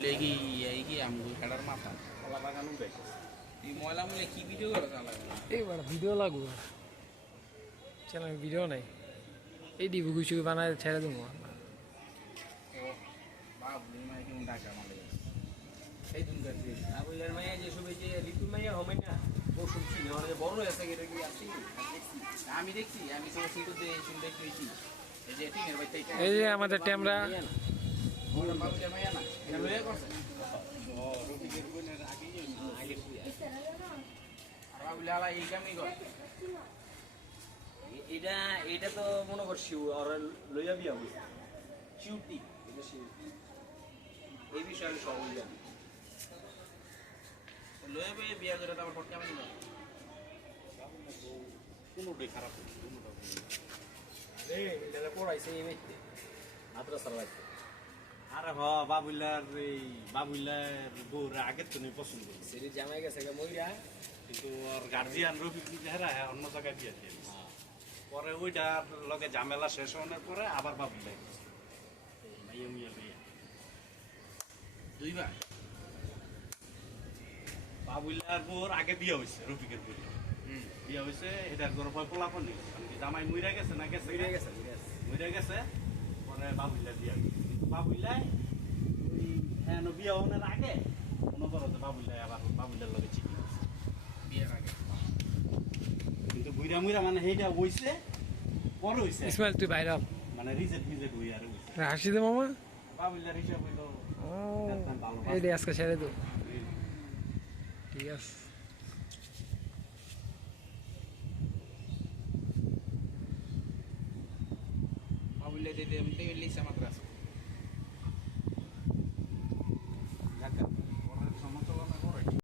lagi iki amgu kadar mata kala bagan ube di moila mule ki video karo kala এই বড় video লাগু channel video নাই এই দিব কিছু বানায় ছেড়ে দেবো ও বাপ নি মাই কি ডাকা মালে এই দিন করতে আবুলের মাইয়া যে সবে যে ঋতু মাইয়া হবে না ও শুনছি না মানে বড় আছে কি কি আছে আমি দেখছি আমি তো সিটুতে শুনতে পেয়েছি এই যে টিনের বাইতে এই যে আমাদের ক্যামেরা ওরা বাবুলের মাইয়া না এটা লয়ে করছে ও রফিকের বোনের আগেই আগে আর বাবুলে আলা এই কামই করে এটা এটা তো মনে করছি আর লইয়া বিয়া হইছে চিউটি এটা শিল্পী এই বিষয়ে আমি সবই জানি লয়ে বয়ে বিয়া করে তো আমার ফট কেমন না কোনোটাই খারাপ হইছে কোনোটা আরে এটা পড়াইছে এই ব্যক্তি মাদ্রাসার ব্যক্তি আরে হ বাবুল্লার বউর আগে তো নিয়ে পছন্দ করি সেরি জামাই গেছে মইরা কিন্তু ওর গার্জিয়ান রফিক চেহারা হ্যাঁ অন্য জায়গায় বিয়ে দিয়ে পরে ওইটা লগে ঝামেলা শেষ হওয়ার পরে আবার বাবুল্লাই মাইয়া মুইয়া লইয়া দুইবার বাবুল্লার বউর আগে বিয়ে হয়েছে রফিকের বউ বিয়ে হয়েছে এটার ঘর ভয় পোলাপন নেই জামাই মইরা গেছে না গেছে মইরা গেছে পরে বাবুল্লার বিয়ে কিন্তু বাবুল্লাই ওই হ্যাঁ বিয়ে হওয়ার আগে মনে করো যে বাবুল্লাই আবার বাবুল্লার লগে চিঠি হয়েছে বিয়ের আগে কিন্তু বুইরা মুইরা মানে সেইটা হইছে পরে হইছে ইসমাইল তুই বাইরে মানে রিজেক্ট হই আর হইছে হাসি দে মামা বাবুল্লার হিসাব হইলো ও ভালো এই দে আজকে ছেড়ে দে ঠিক আছে বাবুলে দিতে এমনি লিসা মাত্র